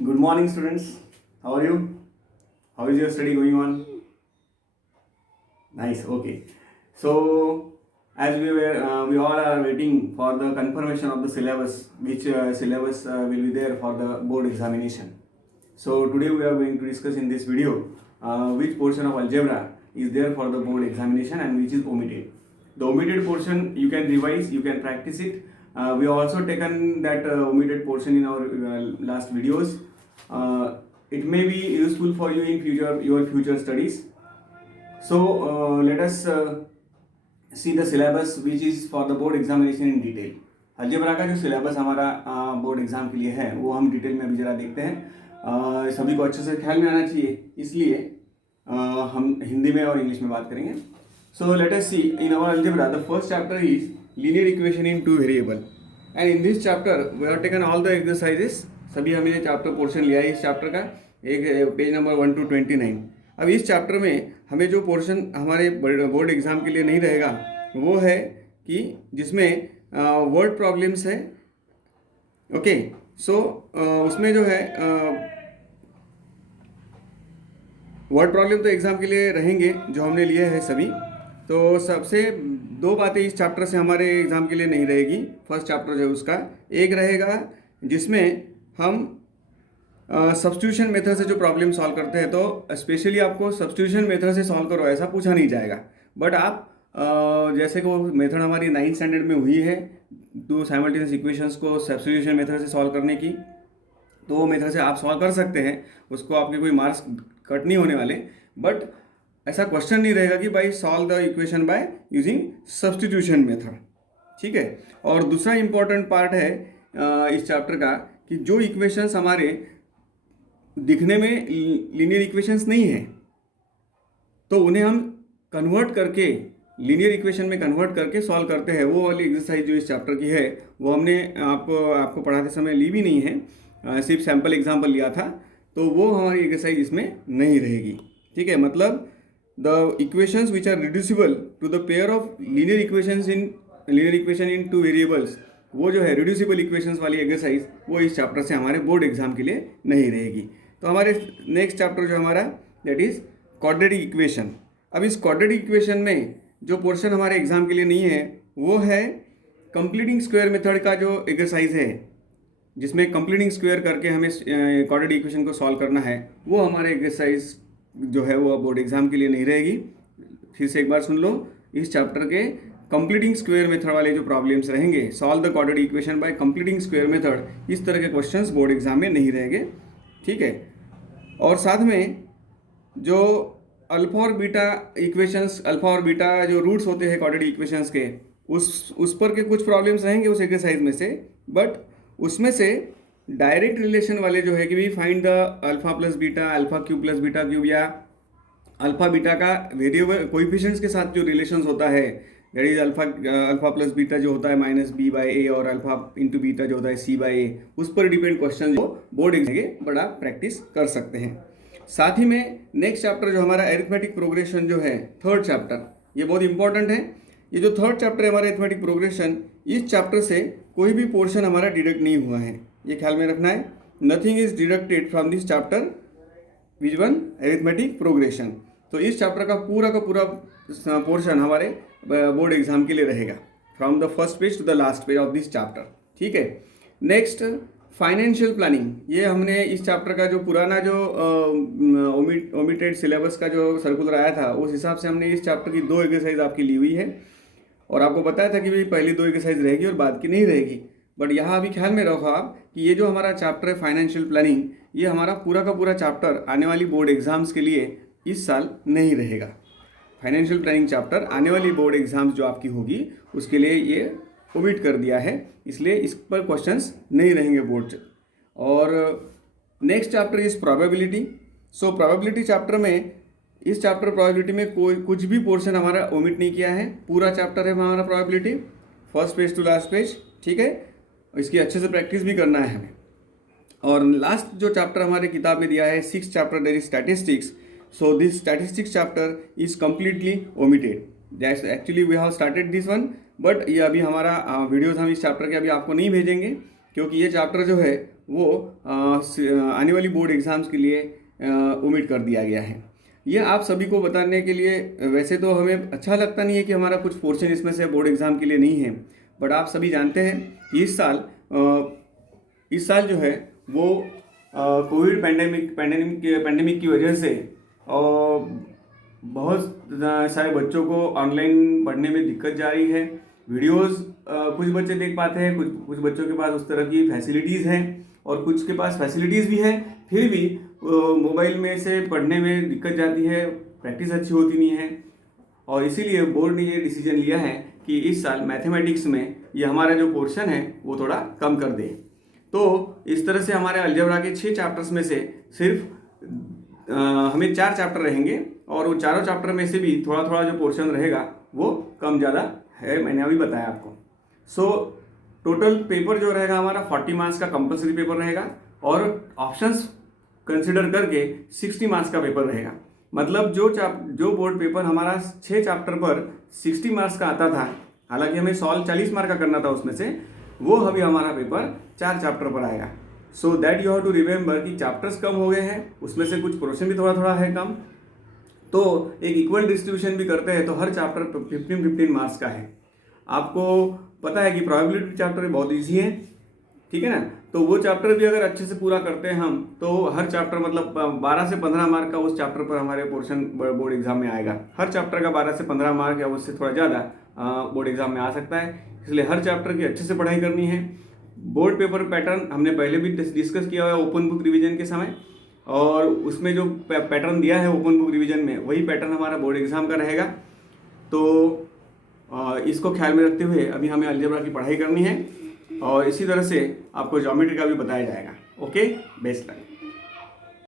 Good morning, students. How are you? How is your study going on? Nice. Okay. So, as we all are waiting for the confirmation of the syllabus, which syllabus will be there for the board examination. So today we are going to discuss in this video which portion of algebra is there for the board examination and which is omitted. The omitted portion you can revise, you can practice it. We have also taken that omitted portion in our last videos. It may be useful for you in your future studies. So let us see the syllabus which is for the board examination in detail. Algebra का जो syllabus हमारा board exam के लिए है वो हम detail में अभी जरा देखते हैं. सभी को अच्छे से ख्याल में आना चाहिए, इसलिए हम हिंदी में और इंग्लिश में बात करेंगे. So let us see in our algebra the first chapter is linear equation in two variable and in this chapter we have taken all the exercises. सभी हमने चैप्टर पोर्शन लिया है इस चैप्टर का, एक पेज नंबर 1 to 29. अब इस chapter में हमें जो पोर्शन हमारे बोर्ड एग्जाम के लिए नहीं रहेगा वो है कि जिसमें वर्ड प्रॉब्लम्स है. ओके, सो उसमें जो है वर्ड प्रॉब्लम तो एग्ज़ाम के लिए रहेंगे जो हमने लिए हैं सभी. तो सबसे दो बातें इस चैप्टर से हमारे एग्ज़ाम के लिए नहीं रहेगी. फर्स्ट चैप्टर जो है उसका एक रहेगा जिसमें हम सब्स्टिट्यूशन मेथड से जो प्रॉब्लम सॉल्व करते हैं, तो स्पेशली आपको सब्स्टिट्यूशन मेथड से सॉल्व करो ऐसा पूछा नहीं जाएगा. बट आप जैसे कि वो मेथड हमारी 9th स्टैंडर्ड में हुई है दो साइमल्टेनियस इक्वेशंस को सब्स्टिट्यूशन मेथड से सॉल्व करने की, तो वो मेथड से आप सॉल्व कर सकते हैं. उसको आपके कोई मार्क्स कट नहीं होने वाले. बट ऐसा क्वेश्चन नहीं रहेगा कि भाई solve the equation by using substitution method. ठीक है. और दूसरा इंपॉर्टेंट पार्ट है इस चैप्टर का कि जो इक्वेशंस हमारे दिखने में लीनियर इक्वेशंस नहीं है तो उन्हें हम कन्वर्ट करके लीनियर इक्वेशन में कन्वर्ट करके सॉल्व करते हैं. वो वाली एक्सरसाइज जो इस चैप्टर की है वो हमने आपको पढ़ाते समय ली भी नहीं है, सिर्फ सैम्पल एग्जाम्पल लिया था. तो वो हमारी एक्सरसाइज इसमें नहीं रहेगी. ठीक है. मतलब the equations which are reducible to the pair of linear equation in two variables, वो जो है रिड्यूसिबल इक्वेशंस वाली एक्सरसाइज वो इस चैप्टर से हमारे बोर्ड एग्जाम के लिए नहीं रहेगी. तो हमारे नेक्स्ट चैप्टर जो हमारा दैट इज क्वाड्रेटिक इक्वेशन. अब इस क्वाड्रेटिक इक्वेशन में जो पोर्शन हमारे एग्जाम के लिए नहीं है वो है कंप्लीटिंग स्क्वायर मेथड का जो एक्सरसाइज है, जिसमें कंप्लीटिंग स्क्वायर करके हमें क्वाड्रेटिक इक्वेशन को सॉल्व करना है. वो हमारे एक्सरसाइज जो है वो बोर्ड एग्जाम के लिए नहीं रहेगी. फिर से एक बार सुन लो, इस चैप्टर के कंप्लीटिंग स्क्वायर मेथड वाले जो प्रॉब्लम्स रहेंगे, solve the quadratic equation by completing square method, इस तरह के क्वेश्चंस बोर्ड एग्जाम में नहीं रहेंगे. ठीक है. और साथ में जो अल्फा और बीटा इक्वेशंस, अल्फा और बीटा जो रूट्स होते हैं क्वाड्रेटिक इक्वेशंस के, उस पर के कुछ प्रॉब्लम्स रहेंगे उस एक्सरसाइज में से. बट उसमें से डायरेक्ट रिलेशन वाले जो है कि भी find the alpha plus beta, alpha cube plus beta cube, या अल्फा बीटा का वेरिएबल कोएफिशिएंट्स के साथ जो रिलेशंस होता है, that is alpha plus beta जो होता है -b/a और अल्फा इंटू बीटा जो होता है c/a, उस पर डिपेंड क्वेश्चन जो बोर्ड एग्जाम बड़ा प्रैक्टिस कर सकते हैं. साथ ही में नेक्स्ट चैप्टर जो हमारा अरिथमेटिक प्रोग्रेशन जो है, थर्ड चैप्टर, ये बहुत इंपॉर्टेंट है. ये जो थर्ड चैप्टर है हमारा अरिथमेटिक प्रोग्रेशन, इस चैप्टर से कोई भी पोर्शन हमारा डिडक्ट नहीं हुआ है, ये ख्याल में रखना है. Nothing is deducted from this chapter which one arithmetic progression. तो इस चैप्टर का पूरा पोर्शन हमारे बोर्ड एग्जाम के लिए रहेगा from the first page to the last page of this chapter. ठीक है. नेक्स्ट फाइनेंशियल प्लानिंग, ये हमने इस चैप्टर का जो पुराना जो ओमिटेड सिलेबस का जो सर्कुलर आया था उस हिसाब से हमने इस चैप्टर की 2 एक्सरसाइज आपकी ली हुई है और आपको बताया था कि भाई पहली 2 एक्सरसाइज रहेगी और बाद की नहीं रहेगी. बट यहाँ अभी ख्याल में रखो आप कि ये जो हमारा चैप्टर है फाइनेंशियल प्लानिंग, ये हमारा पूरा का पूरा चैप्टर आने वाली बोर्ड एग्जाम्स के लिए इस साल नहीं रहेगा. फाइनेंशियल प्लानिंग चैप्टर आने वाली बोर्ड एग्जाम्स जो आपकी होगी उसके लिए ये ओमिट कर दिया है, इसलिए इस पर क्वेश्चंस नहीं रहेंगे बोर्ड. और next chapter is probability. So probability chapter में, इस चैप्टर प्रोबेबिलिटी में कोई कुछ भी पोर्शन हमारा ओमिट नहीं किया है. पूरा चैप्टर है हमारा probability, first page to last page. ठीक है. इसकी अच्छे से प्रैक्टिस भी करना है हमें. और लास्ट जो चैप्टर हमारे किताब में दिया है 6th chapter, that is statistics. So this statistics chapter is completely omitted. That's actually we have started this one, but ये अभी हमारा वीडियोस हम इस चैप्टर के अभी आपको नहीं भेजेंगे क्योंकि ये चैप्टर जो है वो आने वाली बोर्ड एग्ज़ाम्स के लिए ओमिट कर दिया गया है। ये आप सभी को बताने के लिए, वैसे तो हमें अच्छा लगता नहीं है कि हमारा कुछ पोर्शन इसमें से बोर्ड एग्ज़ाम के लिए नहीं है, बट आप सभी जानते हैं कि इस साल जो है वो कोविड पैंडेमिक की वजह से बहुत सारे बच्चों को ऑनलाइन पढ़ने में दिक्कत जा रही है। वीडियोस कुछ बच्चे देख पाते हैं, कुछ बच्चों के पास उस तरह की फैसिलिटीज़ हैं, और कुछ के पास फैसिलिटीज़ भी है, फिर भी मोबाइल में से पढ़ने में दिक्कत जाती है, प्रैक्टिस अच्छी होती नहीं है। और इसीलिए बोर्ड ने ये डिसीजन लिया है कि इस साल मैथमेटिक्स में ये हमारा जो पोर्शन है वो थोड़ा कम कर दे। तो इस तरह से हमारे अलजेब्रा के 6 चैप्टर्स में से सिर्फ हमें 4 चैप्टर रहेंगे, और वो चारों चैप्टर में से भी थोड़ा थोड़ा जो पोर्शन रहेगा वो कम ज़्यादा है, मैंने अभी बताया आपको। सो टोटल पेपर जो रहेगा हमारा 40 मार्क्स का कंपलसरी पेपर रहेगा, और ऑप्शंस कंसिडर करके 60 मार्क्स का पेपर रहेगा। मतलब जो बोर्ड पेपर हमारा 6 चैप्टर पर 60 मार्क्स का आता था, हालांकि हमें सॉल्व 40 मार्क का करना था उसमें से, वो अभी हमारा पेपर 4 चैप्टर पर आएगा। So that you have to remember कि चैप्टर्स कम हो गए हैं, उसमें से कुछ पोर्शन भी थोड़ा थोड़ा है कम, तो एक इक्वल डिस्ट्रीब्यूशन भी करते हैं, तो हर चैप्टर 15 मार्क्स का है। आपको पता है कि प्रोबेबिलिटी चैप्टर बहुत ईजी है, ठीक है ना, तो वो चैप्टर भी अगर अच्छे से पूरा करते हैं हम, तो हर चैप्टर मतलब 12 से 15 मार्क का उस चैप्टर पर हमारे पोर्शन बोर्ड एग्जाम में आएगा। हर चैप्टर का 12 से 15 मार्क या उससे थोड़ा ज़्यादा बोर्ड एग्जाम में आ सकता है, इसलिए हर चैप्टर की अच्छे से पढ़ाई करनी है। बोर्ड पेपर पैटर्न हमने पहले भी डिस्कस किया हुआ है ओपन बुक रिवीजन के समय, और उसमें जो पैटर्न दिया है ओपन बुक रिवीजन में, वही पैटर्न हमारा बोर्ड एग्जाम का रहेगा। तो इसको ख्याल में रखते हुए अभी हमें अलजेब्रा की पढ़ाई करनी है, और इसी तरह से आपको ज्योमेट्री का भी बताया जाएगा। Okay, best luck.